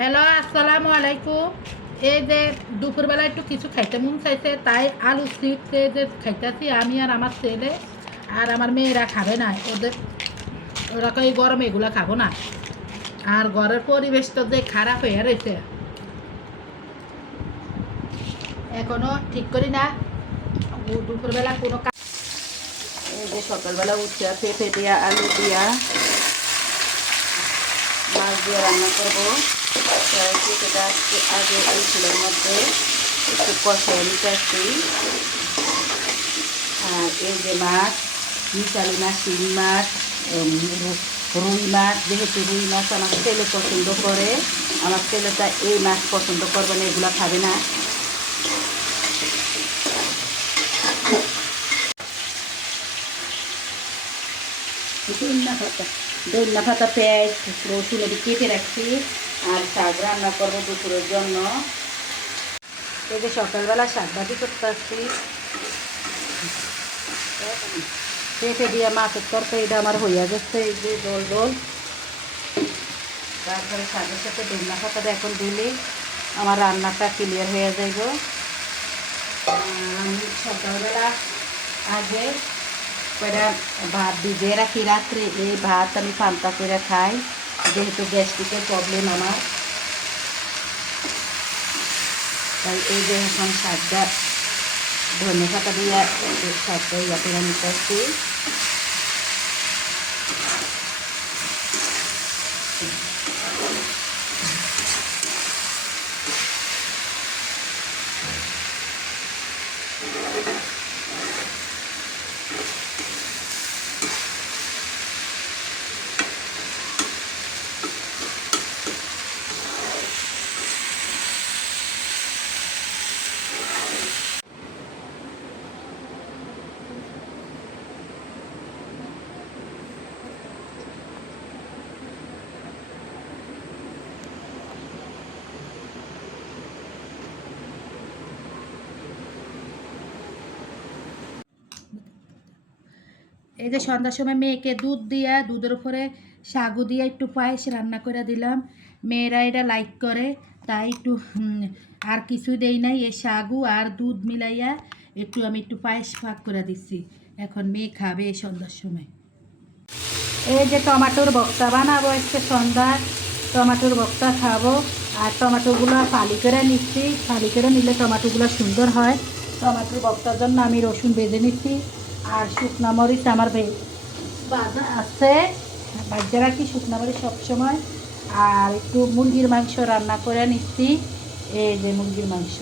Hello, আসসালামু আলাইকুম। এই যে দুপুরবেলা একটু কিছু খাইতে মন চাইছে, তাই আলু চিপস যে খাইতেছি আমি আর আমার ছেলে। আর আমার মেয়েরা খাবে না, ওরা এই গরমে এগুলো খাবো না। আর ঘরের পরিবেশটা যে খারাপ হয়ে রয়েছে, এখনো ঠিক করি না দুপুরবেলা কোনো এই যে সকালবেলা উঠে পেঁপে দিয়া আলু দিয়া মাছ দিয়ে রান্না করবো। পেঁপেটা আগে এই চুলের মধ্যে একটু কষায় নিতে আসছি। আর এই যে মাছ, মিশালি মাছ, শিঙি মাছ, রুই মাছ, যেহেতু রুই মাছ আমার ছেলে পছন্দ করে, আমার ছেলেটা এই মাছ পছন্দ করবে না, এগুলো খাবে না। দইনা পাতা পেঁয়াজ রসুন এটি কেটে রাখছি। আর শাক রান্না করবো দুপুরের জন্য। এই যে সকালবেলা শাক ভাজি করতে আসছি। পেঁপে দিয়ে মাছের তরকারিটা আমার হইয়া গেছে, এই যে ডোল ডোল। তারপরে শাকের সাথে দইনা পাতাটা এখন দিলে আমার রান্নাটা ক্লিয়ার হয়ে যাইব। আমি সকালবেলা আগে কয়টা ভাত ভিজিয়ে রাখি রাত্রে, এই ভাত আমি পান্তা করে খাই, যেহেতু গ্যাস্ট্রিকের প্রবলেম আমার। তাই এই যে এখন শাকটা ধনে পাতা দিয়ে শাকটা ইয়া করে নিতে আসছি। এই যে সন্ধ্যার সময় মেয়েকে দুধ দিয়া দুধের উপরে সাগু দিয়ে একটু পায়েস রান্না করে দিলাম। মেয়েরা এটা লাইক করে, তাই একটু আর কিছু দেই নাই, এই সাগু আর দুধ মিলাইয়া একটু পায়েস পাক করে দিচ্ছি। এখন মেয়ে খাবে এই সন্ধ্যার সময়। এই যে টমাটোর ভর্তা বানাবো আজকে সন্ধ্যায়, টমাটোর ভর্তা খাবো। আর টমাটোগুলো ফালি করে নিচ্ছি, ফালি করে নিলে টমাটোগুলো সুন্দর হয়। টমাটোর ভর্তার জন্য আমি রসুন বেজে নিচ্ছি। আর শুকনো মরিচ আমার বাজা আছে, বাজা রাখি শুকনো মরিচ সবসময়। আর একটু মুরগির মাংস রান্না করে নিচ্ছি। এই যে মুরগির মাংস,